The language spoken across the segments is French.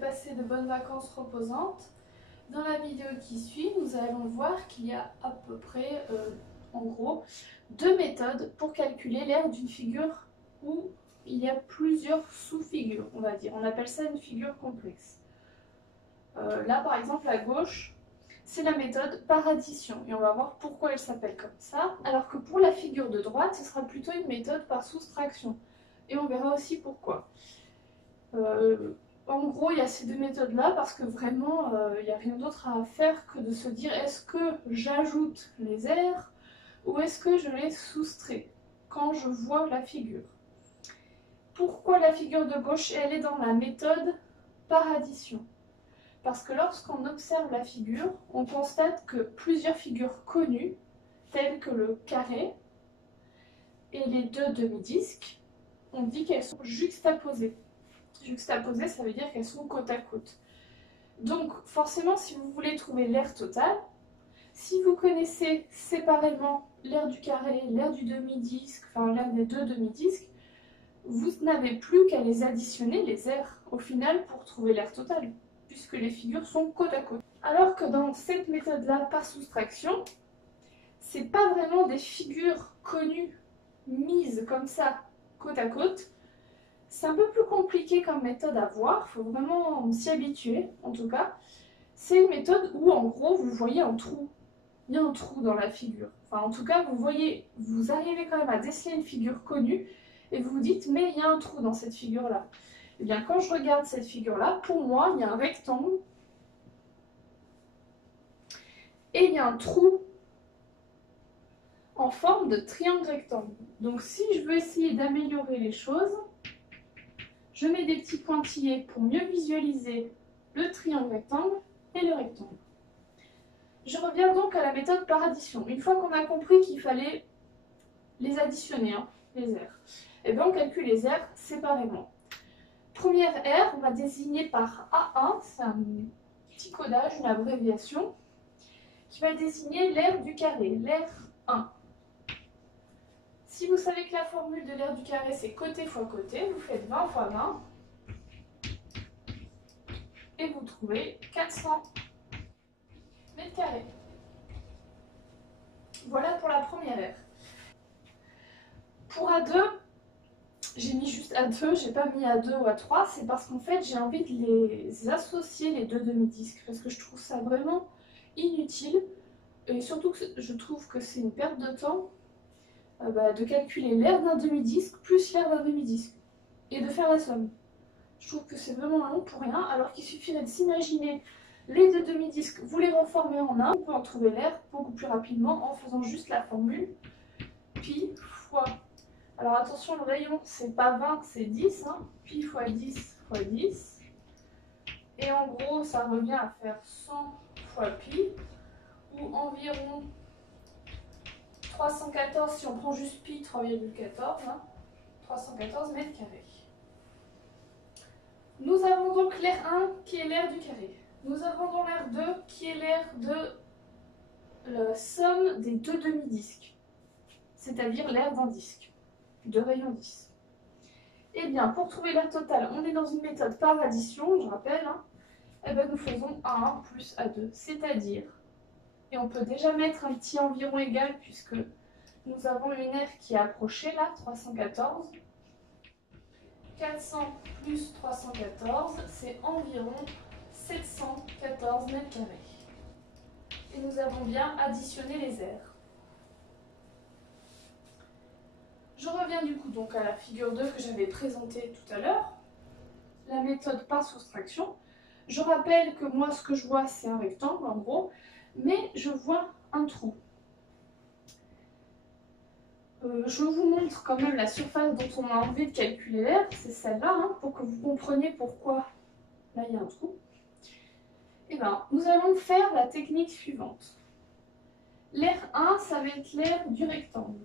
passé de bonnes vacances reposantes. Dans la vidéo qui suit, nous allons voir qu'il y a à peu près, en gros, 2 méthodes pour calculer l'aire d'une figure où il y a plusieurs sous-figures, on va dire. On appelle ça une figure complexe. Là, par exemple, à gauche, c'est la méthode par addition. Et on va voir pourquoi elle s'appelle comme ça. Alors que pour la figure de droite, ce sera plutôt une méthode par soustraction. Et on verra aussi pourquoi. En gros, il y a ces 2 méthodes-là parce que vraiment, il n'y a rien d'autre à faire que de se dire est-ce que j'ajoute les aires ou est-ce que je les soustrais quand je vois la figure. Pourquoi la figure de gauche, elle est dans la méthode par addition? Parce que lorsqu'on observe la figure, on constate que plusieurs figures connues, telles que le carré et les 2 demi-disques, on dit qu'elles sont juxtaposées. Juxtaposées, ça veut dire qu'elles sont côte à côte. Donc, forcément, si vous voulez trouver l'aire totale, si vous connaissez séparément l'aire du carré, l'aire du demi-disque, enfin l'aire des 2 demi-disques, vous n'avez plus qu'à les additionner, les aires, au final, pour trouver l'aire totale, puisque les figures sont côte à côte. Alors que dans cette méthode-là, par soustraction, c'est pas vraiment des figures connues, mises comme ça, côte à côte. C'est un peu plus compliqué comme méthode à voir, il faut vraiment s'y habituer, en tout cas. C'est une méthode où, en gros, vous voyez un trou. Il y a un trou dans la figure. Enfin, en tout cas, vous arrivez quand même à déceler une figure connue, et vous vous dites, mais il y a un trou dans cette figure-là. Eh bien, quand je regarde cette figure-là, pour moi, il y a un rectangle, et il y a un trou en forme de triangle rectangle. Donc, si je veux essayer d'améliorer les choses, je mets des petits pointillés pour mieux visualiser le triangle rectangle et le rectangle. Je reviens donc à la méthode par addition. Une fois qu'on a compris qu'il fallait les additionner, les aires, et bien on calcule les aires séparément. Première aire, on va désigner par A1, c'est un petit codage, une abréviation, qui va désigner l'aire du carré, l'aire 1. Si vous savez que la formule de l'aire du carré c'est côté fois côté, vous faites 20 fois 20 et vous trouvez 400 mètres carrés. Voilà pour la première aire. Pour A2, j'ai mis juste A2, j'ai pas mis A2 ou A3, c'est parce qu'en fait j'ai envie de les associer les 2 demi-disques parce que je trouve ça vraiment inutile et surtout que je trouve que c'est une perte de temps de calculer l'aire d'un demi-disque plus l'aire d'un demi-disque et de faire la somme. Je trouve que c'est vraiment long pour rien, alors qu'il suffirait de s'imaginer les 2 demi-disques, vous les reformez en un, on peut en trouver l'aire beaucoup plus rapidement en faisant juste la formule pi fois. Alors attention, le rayon c'est pas 20, c'est 10, pi fois 10 fois 10. Et en gros, ça revient à faire 100 fois pi, ou environ 314, si on prend juste pi, 3,14, 314 mètres carrés. Nous avons donc l'aire 1 qui est l'aire du carré. Nous avons donc l'aire 2 qui est l'aire de la somme des 2 demi-disques, c'est-à-dire l'aire d'un disque, de rayon 10. Eh bien, pour trouver l'aire totale, on est dans une méthode par addition, je rappelle, eh bien, nous faisons A1 plus A2, c'est-à-dire, et on peut déjà mettre un petit environ égal puisque nous avons une aire qui est approchée là, 314. 400 plus 314, c'est environ 714 mètres carrés. Et nous avons bien additionné les aires. Je reviens du coup donc à la figure 2 que j'avais présentée tout à l'heure, la méthode par soustraction. Je rappelle que moi ce que je vois c'est un rectangle en gros, mais je vois un trou. Je vous montre quand même la surface dont on a envie de calculer l'aire, c'est celle-là, pour que vous compreniez pourquoi là il y a un trou. Et bien, nous allons faire la technique suivante. L'aire 1, ça va être l'aire du rectangle.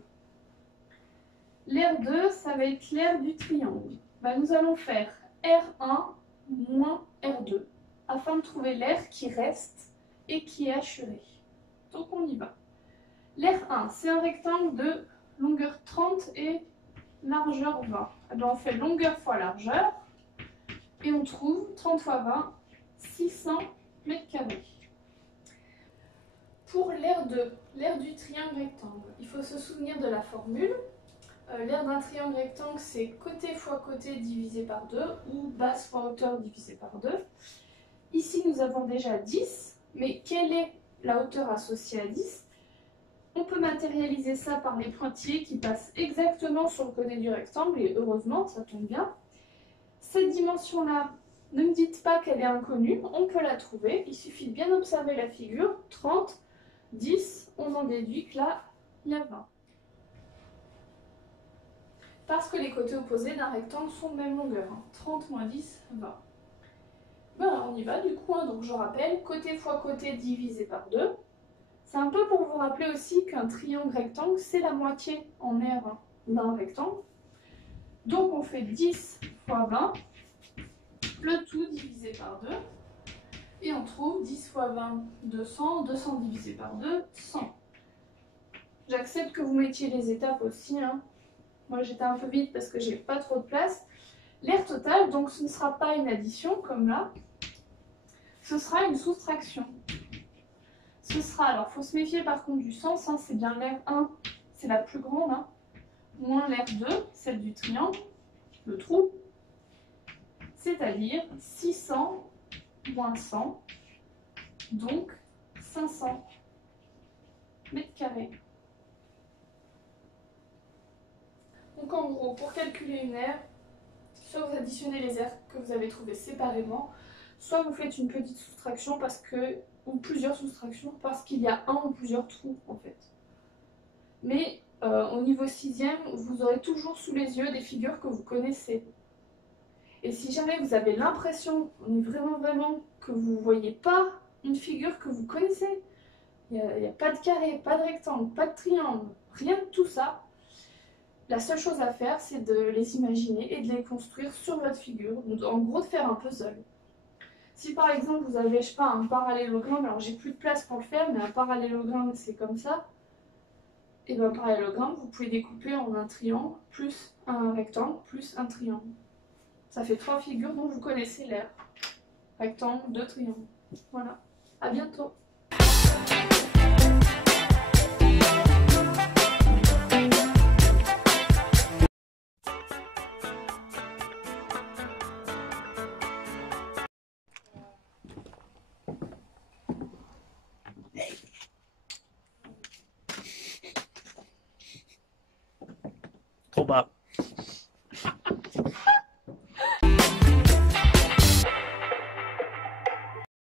L'aire 2, ça va être l'aire du triangle. Nous allons faire R1 moins R2 afin de trouver l'aire qui reste et qui est assurée. Donc on y va. L'aire 1, c'est un rectangle de longueur 30 et largeur 20. Alors on fait longueur fois largeur Et on trouve 30 x 20, 600 mètres carrés. Pour l'aire 2, l'aire du triangle rectangle, il faut se souvenir de la formule. L'aire d'un triangle rectangle, c'est côté fois côté divisé par 2 ou base fois hauteur divisé par 2. Ici, nous avons déjà 10, mais quelle est la hauteur associée à 10? On peut matérialiser ça par les pointillés qui passent exactement sur le côté du rectangle, et heureusement, ça tombe bien. Cette dimension-là, ne me dites pas qu'elle est inconnue, on peut la trouver. Il suffit de bien observer la figure. 30, 10, on en déduit que là, il y a 20. Parce que les côtés opposés d'un rectangle sont de même longueur. 30 moins 10, 20. Ben, on y va du coup, donc je rappelle, côté fois côté divisé par 2. C'est un peu pour vous rappeler aussi qu'un triangle rectangle, c'est la moitié en aire d'un rectangle. Donc on fait 10 fois 20, le tout divisé par 2. Et on trouve 10 fois 20, 200, 200 divisé par 2, 100. J'accepte que vous mettiez les étapes aussi, hein. Moi j'étais un peu vite parce que j'ai pas trop de place. L'aire totale, donc ce ne sera pas une addition comme là, ce sera une soustraction. Ce sera, alors il faut se méfier par contre du sens, hein, c'est bien l'aire 1, c'est la plus grande, hein, moins l'aire 2, celle du triangle, le trou, c'est-à-dire 600 moins 100, donc 500 mètres carrés. Donc en gros, pour calculer une aire, soit vous additionnez les aires que vous avez trouvées séparément, soit vous faites une petite soustraction parce que, ou plusieurs soustractions parce qu'il y a un ou plusieurs trous en fait. Mais au niveau 6e, vous aurez toujours sous les yeux des figures que vous connaissez. Et si jamais vous avez l'impression, vraiment que vous ne voyez pas une figure que vous connaissez, il n'y a pas de carré, pas de rectangle, pas de triangle, rien de tout ça, la seule chose à faire, c'est de les imaginer et de les construire sur votre figure. Donc, en gros, de faire un puzzle. Si par exemple vous avez, je sais pas, un parallélogramme, alors j'ai plus de place pour le faire, mais un parallélogramme c'est comme ça, et bien un parallélogramme, vous pouvez découper en un triangle, plus un rectangle, plus un triangle. Ça fait 3 figures dont vous connaissez l'air. Rectangle, 2 triangles. Voilà. À bientôt. Trop bas.